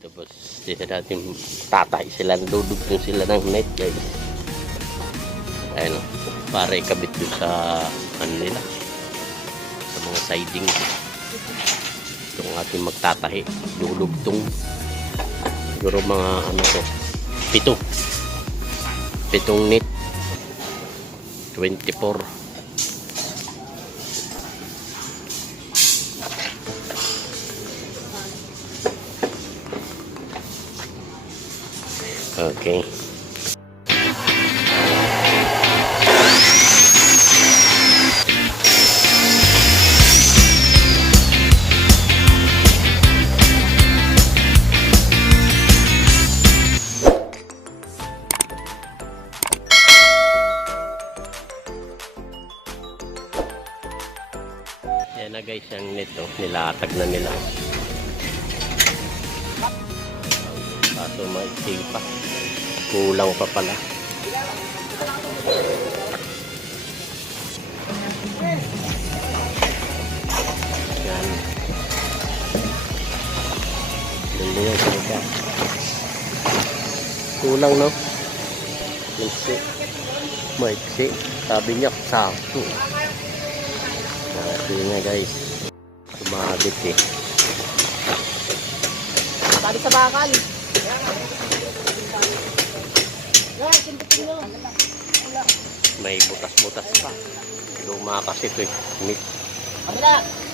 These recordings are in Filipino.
Ito boss, dito natin tatay sila, dudugtong sila ng net guys. Ayun o, para ikabit doon sa ano nila, sa mga siding. Ito ang ating magtatahi, dudugtong. Siguro mga ano to, pito. Pitong net. 24. Okay. Yan na guys, yung nito, nilatag na nila. Kaso maiksi pa. Kulang pa pala. Yan. Ganda yung talaga. Kulang no? Maiksi. Maiksi. Sabi niya, sakto. Sabi nga guys. Sumabit eh. Sabi sa bakal. May butas-butas pa. Luma kasi ito eh. Mix. Kabila.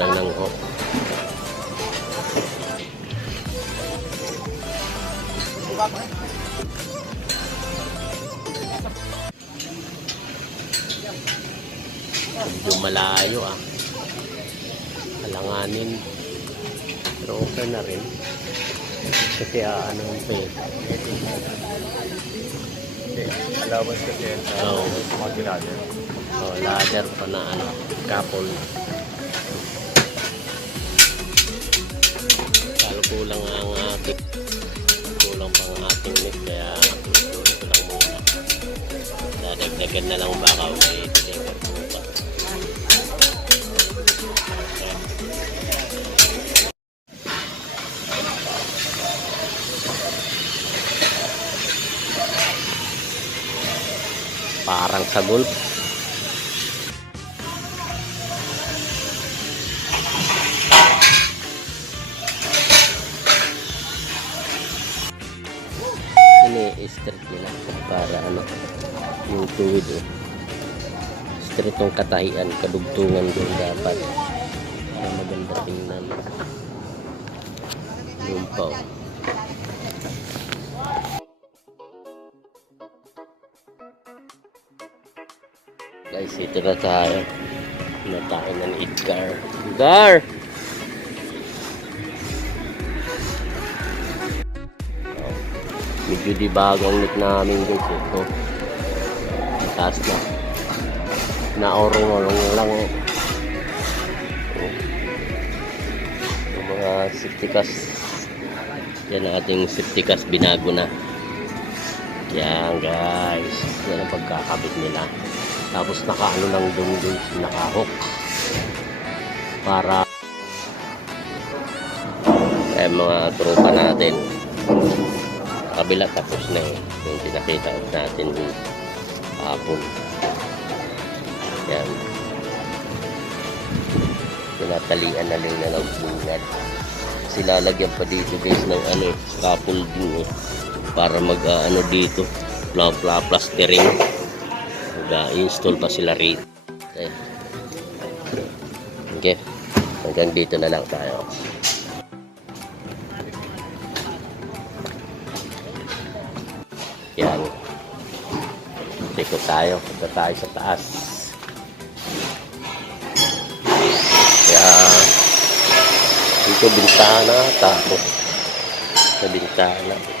Kulang ng hook. Medyo malayo ah. Alanganin. Pero okay na rin. Kasi ah, ano pa eh. Allowance kasi sa Oo. mga ginagawa. Oh, ladder pa na ano, couple. Kulang ang ating kulang pang ating net kaya ito lang muna. Dadagdagan na lang baka may deliver bukas. Parang sa golf. Ini-straight nila para ano yung tuwid eh. straight yung katahian kadugtungan doon dapat. Para maganda tingnan. Yun pa oh. guys ito na tayo. Natakin ng Edgar. Edgar medyo di bago ang net namin guys eh. Ito. Taas na. Naorong-orong lang. Oh. Yung mga safety cast. Yan ang ating safety cast binago na. Yan guys. Yan ang pagkakabit nila. Tapos nakaano lang doon guys. Nakahook. Para eh mga tropa natin kabila tapos na yun. Yung pinakita natin hapon. Yan. Tinatalian na lang na ng bungad sila lagyan pa dito guys ng ano scaffolding eh. Para mag ah, ano dito pla pla plastering. Mag install pa sila rito. Okay. okay. Hanggang dito na lang tayo Ikot tayo. Punta tayo sa taas. Kaya dito bintana tapos sa bintana.